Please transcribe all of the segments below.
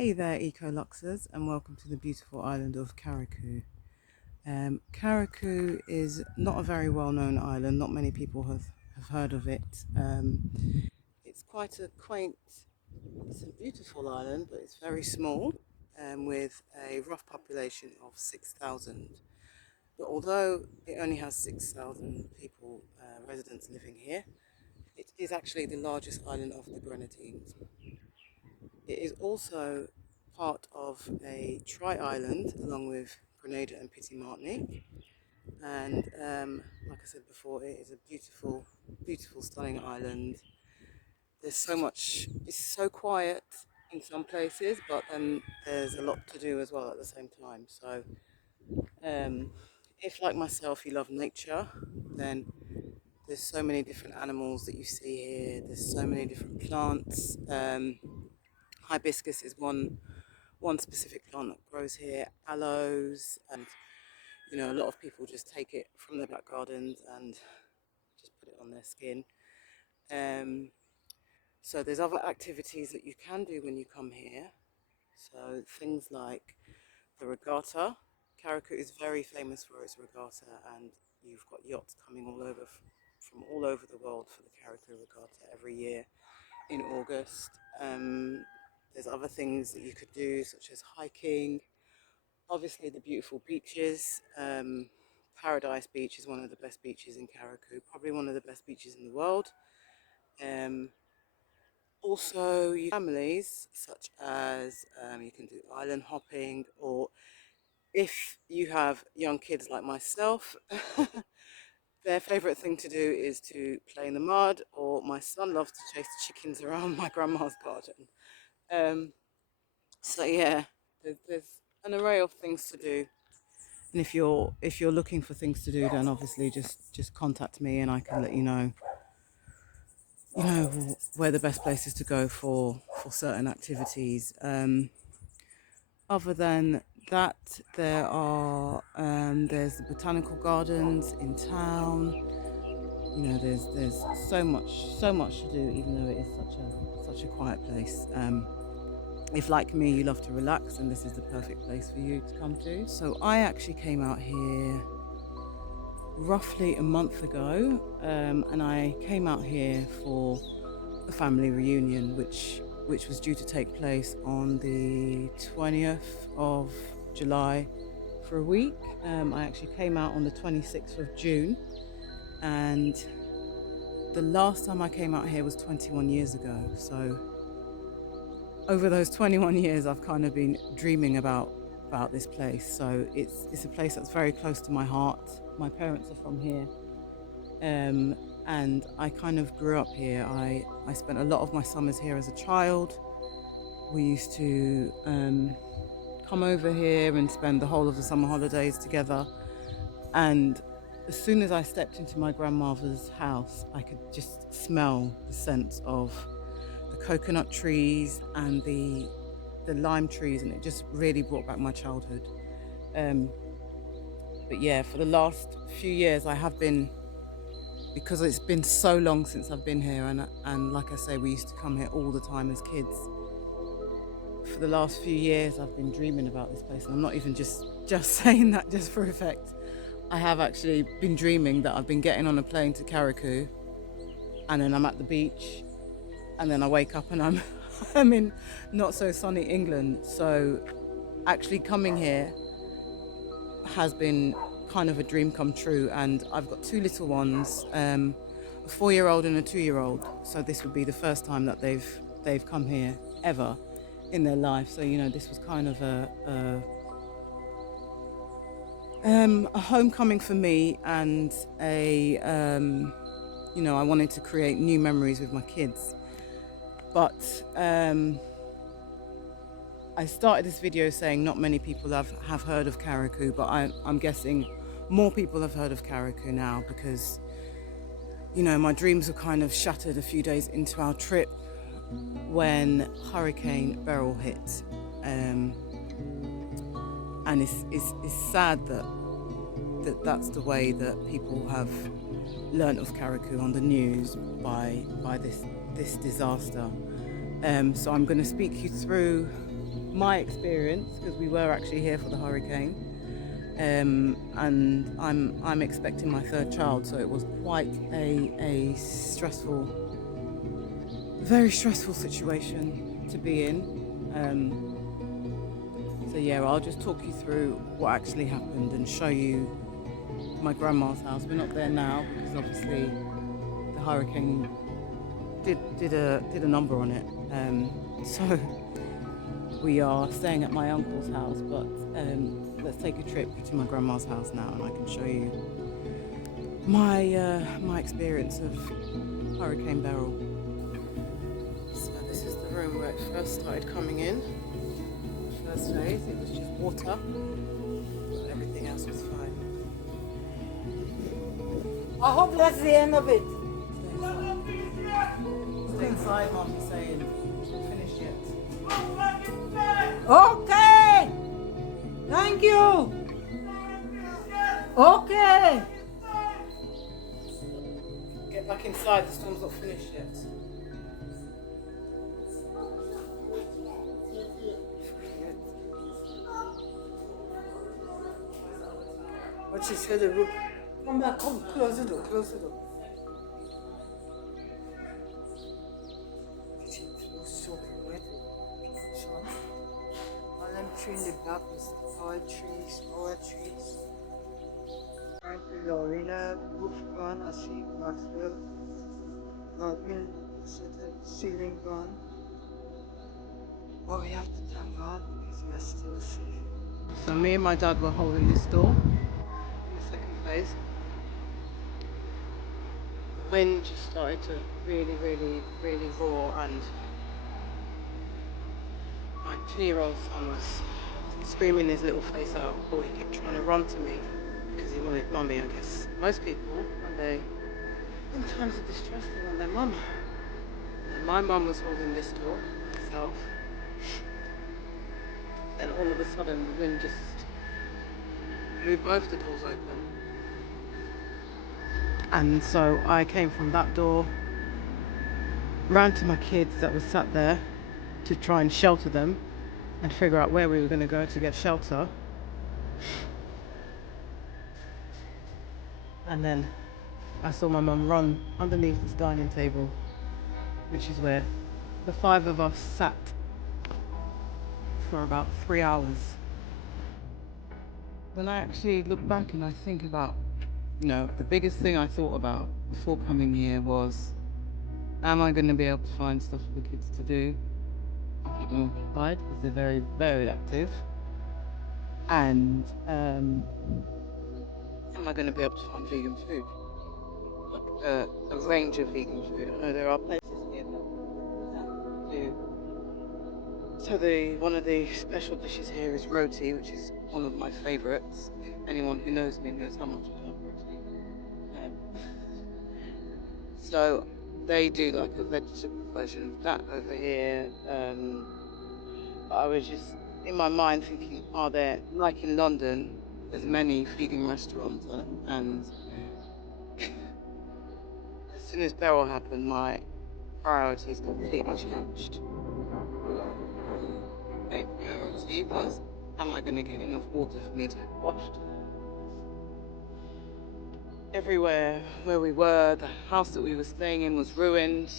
Hey there, eco-luxers, and welcome to the beautiful island of Carriacou. Carriacou is not a very well-known island. Not many people have heard of it. It's quite a quaint, it's a beautiful island, but it's very small, with a rough population of 6,000. But although it only has 6,000 people, residents living here, it is actually the largest island of the Grenadines. It is also part of a tri-island along with Grenada and Petite Martinique. And like I said before, it is a beautiful, beautiful, stunning island. There's so much, it's so quiet in some places, but then there's a lot to do as well at the same time. So if, like myself, you love nature, then there's so many different animals that you see here. There's so many different plants. Hibiscus is one specific plant that grows here, aloes, and a lot of people just take it from their back gardens and just put it on their skin. So there's other activities that you can do when you come here. So things like the regatta. Carriacou is very famous for its regatta, and you've got yachts coming all over from all over the world for the Carriacou regatta every year in August. There's other things that you could do, such as hiking. Obviously, the beautiful beaches. Paradise Beach is one of the best beaches in Carriacou, probably one of the best beaches in the world. Um, Also, families, such as you can do island hopping, or if you have young kids like myself, their favourite thing to do is to play in the mud, or my son loves to chase chickens around my grandma's garden. Um, so yeah, there's an array of things to do. And if you're looking for things to do, then obviously just contact me and I can let you know where the best places to go for certain activities. Other than that, there's the botanical gardens in town. There's so much to do, even though it is such a quiet place. If, like me, you love to relax, then this is the perfect place for you to come to. So I actually came out here roughly a month ago, and I came out here for a family reunion, which was due to take place on the 20th of July for a week. I actually came out on the 26th of June, and the last time I came out here was 21 years ago. So over those 21 years, I've kind of been dreaming about this place. So it's a place that's very close to my heart. My parents are from here, and I kind of grew up here. I spent a lot of my summers here as a child. We used to come over here and spend the whole of the summer holidays together. And as soon as I stepped into my grandmother's house, I could just smell the scent of the coconut trees and the lime trees, and it just really brought back my childhood. But yeah, for the last few years, I have been, because it's been so long since I've been here, and like I say, we used to come here all the time as kids. For the last few years, I've been dreaming about this place, and I'm not even just saying that just for effect. I have actually been dreaming that I've been getting on a plane to Carriacou, and then I'm at the beach, and then I wake up and I'm I'm in not so sunny England. So actually coming here has been kind of a dream come true, and I've got two little ones, a 4-year-old and a 2-year-old. So this would be the first time that they've come here ever in their life. So this was kind of a homecoming for me, and I wanted to create new memories with my kids. But I started this video saying not many people have heard of Carriacou, but I'm guessing more people have heard of Carriacou now, because my dreams were kind of shattered a few days into our trip when Hurricane Beryl hit. And it's sad that's the way that people have learnt of Carriacou on the news, by this disaster. So I'm going to speak you through my experience because we were actually here for the hurricane, and I'm expecting my third child, so it was quite a stressful, very stressful situation to be in. So yeah, I'll just talk you through what actually happened and show you my grandma's house. We're not there now because obviously the hurricane did a number on it. So we are staying at my uncle's house, but let's take a trip to my grandma's house now, and I can show you my experience of Hurricane Beryl. So this is the room where it first started coming in. First days, it was just water, but everything else was fine. I hope that's the end of it. Stay inside, Mum, he's saying, finished yet. Okay. Thank you. Okay. Get back inside, the storm's not finished yet. What she said, come back, come, close the door, close the door. She was soaking wet. Sun. All them tree in the back was oil trees. Apparently Lorena, roof gone, I see Maxwell, Godwin, ceiling gone. But we have to thank God because we are still safe. So me and my dad were holding this door in the second phase. The wind just started to really roar, and my 2-year-old son was screaming his little face out, or he kept trying to run to me because he wanted mummy, I guess. Most people, when they in times of distress, they want their mum. And my mum was holding this door herself. And all of a sudden the wind just blew both the doors open. And so I came from that door, ran to my kids that were sat there to try and shelter them and figure out where we were going to go to get shelter. And then I saw my mum run underneath this dining table, which is where the 5 of us sat for about 3 hours. When I actually look back and I think about, the biggest thing I thought about before coming here was, am I going to be able to find stuff for the kids to do outside, because they're very active? And am I going to be able to find vegan food? Like a range of vegan food. I know there are places here that do. So one of the special dishes here is roti, which is one of my favourites. Anyone who knows me knows how much I love roti. So they do like a vegetable version of that over here. But I was just in my mind thinking, are there, like in London, there's many vegan restaurants, and as soon as Beryl happened, my priorities completely changed. My priority was, am I going to get enough water for me to get washed? Everywhere where we were, the house that we were staying in was ruined.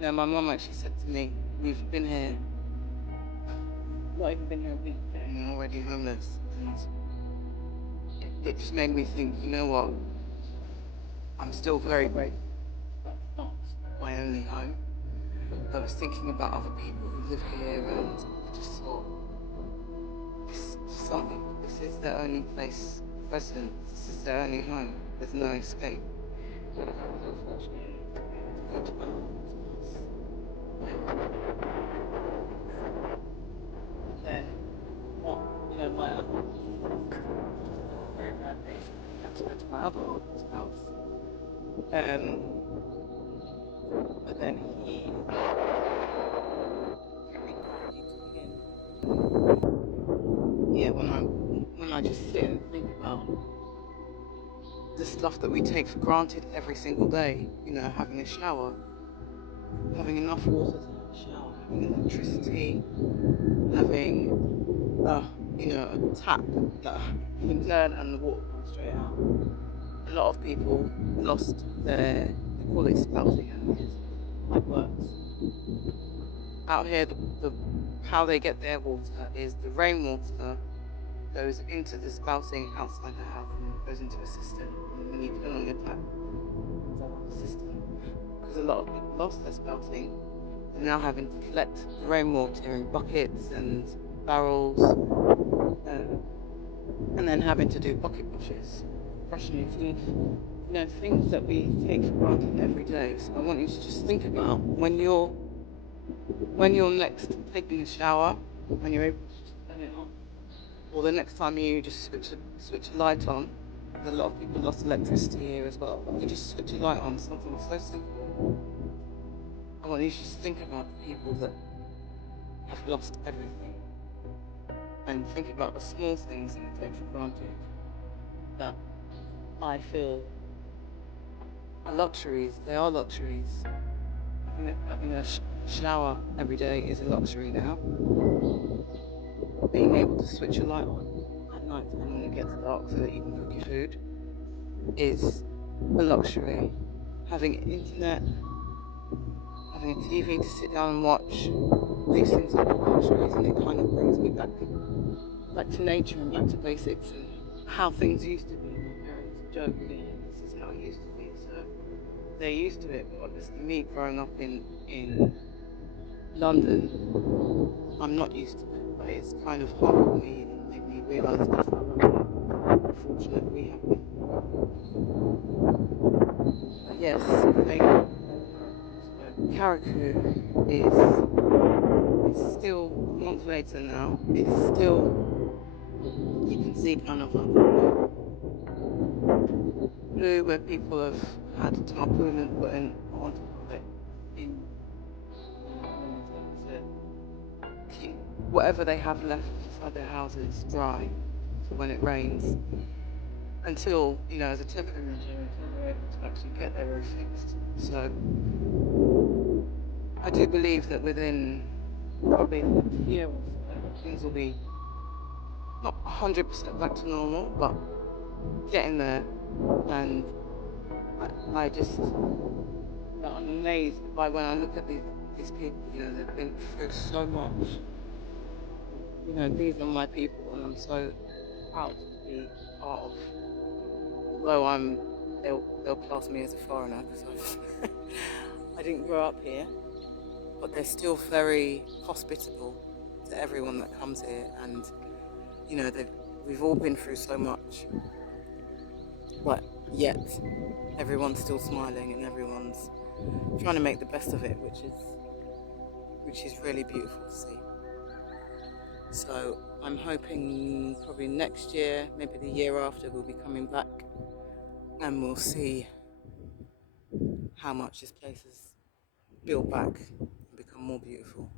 My mum actually said to me, we've been here, not even been here a week, and we're already homeless. And it just made me think, you know what? I'm still very grateful. Not my only home. I was thinking about other people who live here, and I just thought, this is their only place of residence. This is their only home. There's no escape. Then, my uncle very badly. I had to go to my other uncle's house. But then he very kindly took me in. Yeah, when I just sit and think about the stuff that we take for granted every single day, having a shower, having enough water to have a shower, having electricity, having a a tap that you can turn and the water comes straight out. A lot of people lost they call it spouting out here, so how it works. Out here, the how they get their water is the rainwater goes into the spouting outside the house and it goes into a cistern. And when you turn on your tap, it comes out of the cistern. Because a lot of people lost their spouting, they're now having to collect the rainwater in buckets and barrels, uh, and then having to do bucket washes, brushing your teeth. Things that we take for granted every day. So I want you to just think about when you're next taking a shower, when you're able to just turn it on, or the next time you just switch a light on. A lot of people lost electricity here as well. But you just switch a light on, something so simple. I want you to just think about the people that have lost everything, and think about the small things that we take for granted that I feel are luxuries. They are luxuries. Having a shower every day is a luxury now. Being able to switch a light on at night time when it gets dark so that you can cook your food is a luxury. Having internet, having a TV to sit down and watch, these things are all luxuries, and it kind of brings me back to nature and back to basics and how things used to be. My parents joke, this is how it used to be. So they're used to it, but obviously me growing up in London, I'm not used to it, but it's kind of humbled me and made me realise just how fortunate we have been. But yes, going back to Carriacou is still months later now. It's still, you can see kind of like the blue where people have had tarpaulin put in on top of it in winter to keep whatever they have left inside their houses dry for when it rains, until, as a temporary measure, until they're able to actually get their roof fixed. So I do believe that within probably a year or so, things will be not 100% back to normal, but getting there. And I just, I'm amazed by when I look at these people, they've been through so much. These are my people, and I'm so proud to be part of. Although they'll class me as a foreigner because I didn't grow up here, but they're still very hospitable to everyone that comes here, and we've all been through so much, but yet everyone's still smiling and everyone's trying to make the best of it, which is really beautiful to see. So I'm hoping probably next year, maybe the year after, we'll be coming back and we'll see how much this place has built back and become more beautiful.